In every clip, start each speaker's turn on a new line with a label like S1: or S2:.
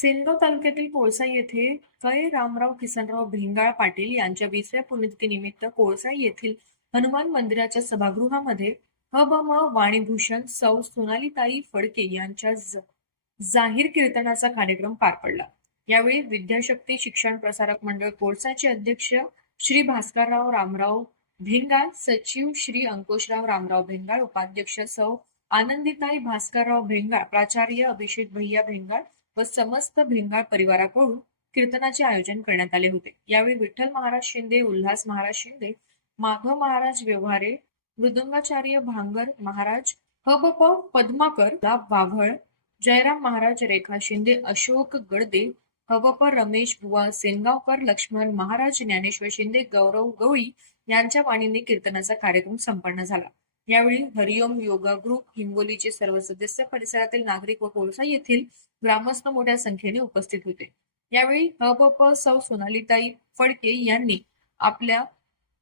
S1: सेनगाव तालुक्यातील कोळसा येथे कै रामराव किसनराव भिंगाळ पाटील यांच्या विसव्या पुण्यतिथीनिमित्त कोळसा येथील हनुमान मंदिराच्या सभागृहामध्ये हबम वाणीभूषण सौ सोनालीताई फडके यांच्या जाहीर कीर्तनाचा कार्यक्रम पार पडला. यावेळी विद्याशक्ती शिक्षण प्रसारक मंडळ कोळसाचे अध्यक्ष श्री भास्करराव रामराव भेंगाळ सचिव श्री अंकुशराव रामराव भेंगाळ उपाध्यक्ष सौ आनंदीताई भास्करराव भेंगाळ प्राचार्य अभिषेक भैया भेंगाळ व समस्त भिंगाळ परिवाराकडून कीर्तनाचे आयोजन करण्यात आले होते. यावेळी विठ्ठल महाराज शिंदे उल्हास महाराज शिंदे माधव महाराज व्यवहारे मृदुंगाचार्य भांगर महाराज हबप पद्माकर वाघळ जयराम महाराज रेखा शिंदे अशोक गडदे हबप रमेश बुवा सेनगावकर लक्ष्मण महाराज ज्ञानेश्वर शिंदे गौरव गवळी यांच्या वाणीने कीर्तनाचा कार्यक्रम संपन्न झाला. यावेळी हरिओम योगा ग्रुप हिंगोलीचे सर्व सदस्य परिसरातील नागरिक व कोळसा येथील ग्रामस्थ मोठ्या संख्येने उपस्थित होते. यावेळी हप सौ सोनालीताई फडके यांनी आपल्या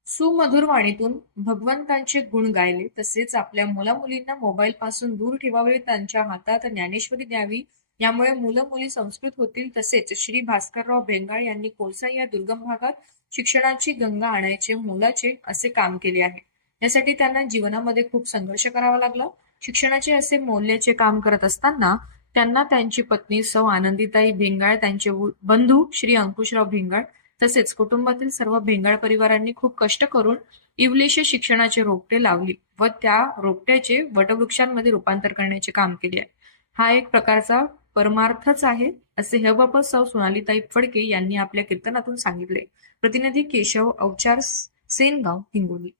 S1: सुमधुर वाणीतून भगवंतांचे गुण गायले. तसेच आपल्या मुलामुलींना मोबाईल पासून दूर ठेवावे त्यांच्या हातात ज्ञानेश्वरी द्यावी यामुळे मुलं मुली संस्कृत होतील. तसेच श्री भास्करराव भेंगाळ यांनी कोळसा या दुर्गम भागात शिक्षणाची गंगा आणायचे मोलाचे असे काम केले आहे. यासाठी त्यांना जीवनामध्ये खूप संघर्ष करावा लागला. शिक्षणाचे असे मौल्याचे काम करत असताना त्यांना त्यांची पत्नी सौ आनंदीताई भेंगाळ त्यांचे बंधू श्री अंकुशराव भेंगाळ तसेच कुटुंबातील सर्व भेंगाळ परिवारांनी खूप कष्ट करून इंग्लिश शिक्षणाचे रोपटे लावली व त्या रोपट्याचे वटवृक्षांमध्ये रूपांतर करण्याचे काम केले आहे. हा एक प्रकारचा परमार्थच आहे असे हबप सौ सोनालीताई फडके यांनी आपल्या कीर्तनातून सांगितले. प्रतिनिधी केशव अवचार सेनगाव हिंगोली.